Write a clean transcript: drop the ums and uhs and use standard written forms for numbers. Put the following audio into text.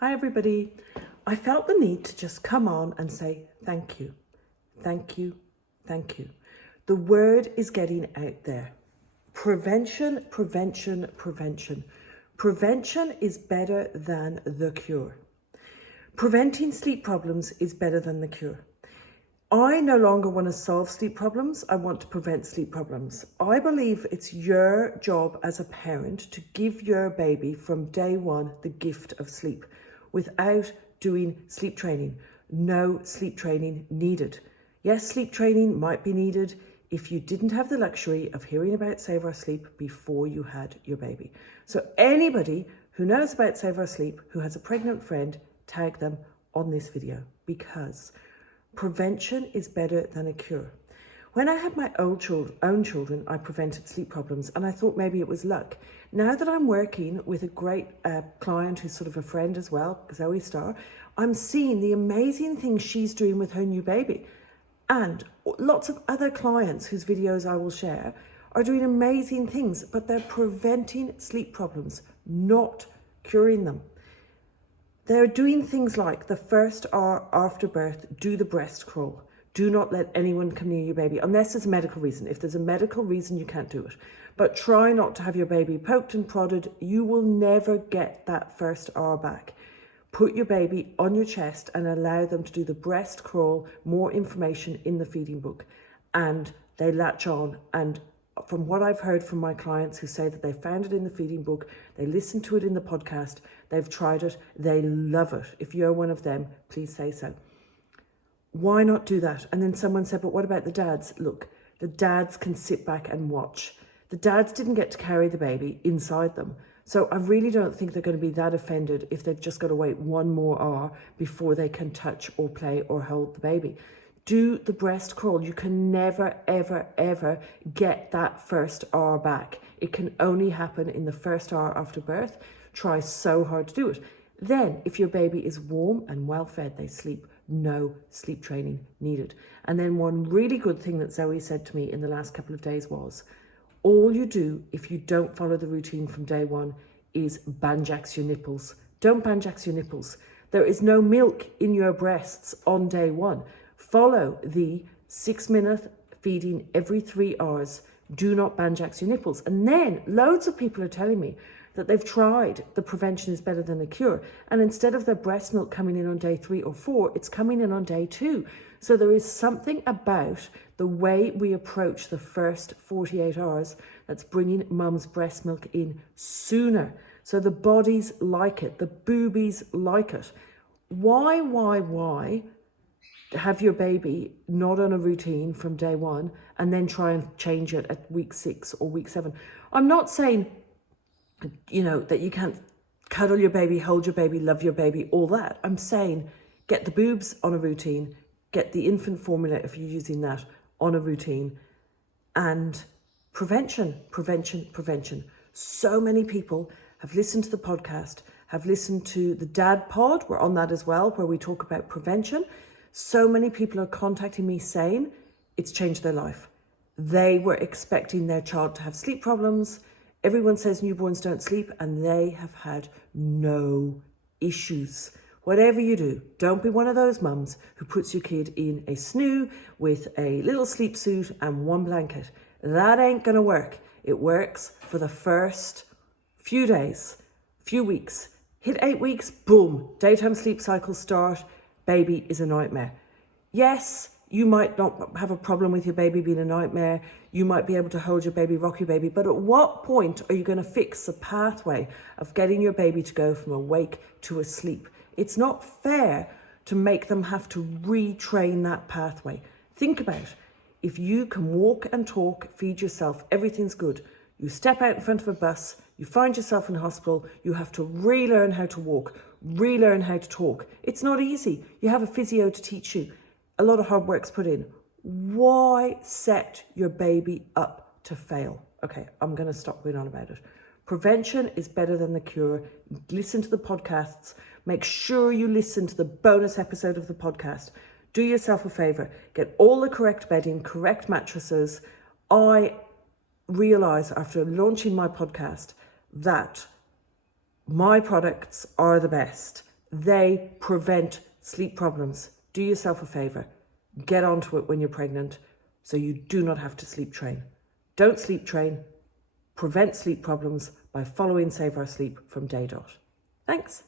Hi everybody. I felt the need to just come on and say thank you, thank you, thank you. The word is getting out there. Prevention, prevention, prevention. Prevention is better than the cure. Preventing sleep problems is better than the cure. I no longer want to solve sleep problems. I want to prevent sleep problems. I believe it's your job as a parent to give your baby from day one the gift of sleep without doing sleep training. No sleep training needed. Yes, sleep training might be needed if you didn't have the luxury of hearing about Save Our Sleep before you had your baby. So anybody who knows about Save Our Sleep, who has a pregnant friend, tag them on this video, because prevention is better than a cure. When I had my own children, I prevented sleep problems, and I thought maybe it was luck. Now that I'm working with a great client who's sort of a friend as well, Zoe Starr, I'm seeing the amazing things she's doing with her new baby. And lots of other clients whose videos I will share are doing amazing things, but they're preventing sleep problems, not curing them. They're doing things like the first hour after birth, do the breast crawl. Do not let anyone come near your baby, unless there's a medical reason. If there's a medical reason, you can't do it. But try not to have your baby poked and prodded. You will never get that first hour back. Put your baby on your chest and allow them to do the breast crawl, more information in the feeding book. And they latch on. And from what I've heard from my clients who say that they found it in the feeding book, they listened to it in the podcast, they've tried it, they love it. If you're one of them, please say so. Why not do that? And then someone said, but what about the dads? Look, the dads can sit back and watch. The dads didn't get to carry the baby inside them. So I really don't think they're going to be that offended if they've just got to wait one more hour before they can touch or play or hold the baby. Do the breast crawl. You can never, ever, ever get that first hour back. It can only happen in the first hour after birth. Try so hard to do it. Then, if your baby is warm and well fed, they sleep. No sleep training needed. And then one really good thing that Zoe said to me in the last couple of days was, all you do if you don't follow the routine from day one is banjax your nipples. Don't banjax your nipples. There is no milk in your breasts on day one. Follow the 6-minute feeding every 3 hours. Do not banjax your nipples. And then loads of people are telling me that they've tried the prevention is better than the cure. And instead of their breast milk coming in on day 3 or 4, it's coming in on day 2. So there is something about the way we approach the first 48 hours that's bringing mum's breast milk in sooner. So the bodies like it, the boobies like it. Why have your baby not on a routine from day one and then try and change it at week 6 or week 7? I'm not saying, that you can't cuddle your baby, hold your baby, love your baby, all that. I'm saying get the boobs on a routine, get the infant formula, if you're using that, on a routine, and prevention. So many people have listened to the podcast, have listened to the Dad Pod, we're on that as well, where we talk about prevention. So many people are contacting me saying it's changed their life. They were expecting their child to have sleep problems. Everyone says newborns don't sleep, and they have had no issues. Whatever you do, don't be one of those mums who puts your kid in a snoo with a little sleep suit and one blanket. That ain't gonna work. It works for the first few days, few weeks. Hit 8 weeks, boom, daytime sleep cycles start. Baby is a nightmare. Yes, you might not have a problem with your baby being a nightmare. You might be able to hold your baby, rock your baby. But at what point are you going to fix the pathway of getting your baby to go from awake to asleep? It's not fair to make them have to retrain that pathway. Think about, if you can walk and talk, feed yourself, everything's good. You step out in front of a bus, you find yourself in hospital, you have to relearn how to walk, relearn how to talk. It's not easy. You have a physio to teach you. A lot of hard work's put in. Why set your baby up to fail? Okay, I'm going to stop going on about it. Prevention is better than the cure. Listen to the podcasts. Make sure you listen to the bonus episode of the podcast. Do yourself a favor. Get all the correct bedding, correct mattresses. I realize after launching my podcast that my products are the best. They prevent sleep problems. Do yourself a favour. Get onto it when you're pregnant so you do not have to sleep train. Don't sleep train. Prevent sleep problems by following Save Our Sleep from Day Dot. Thanks.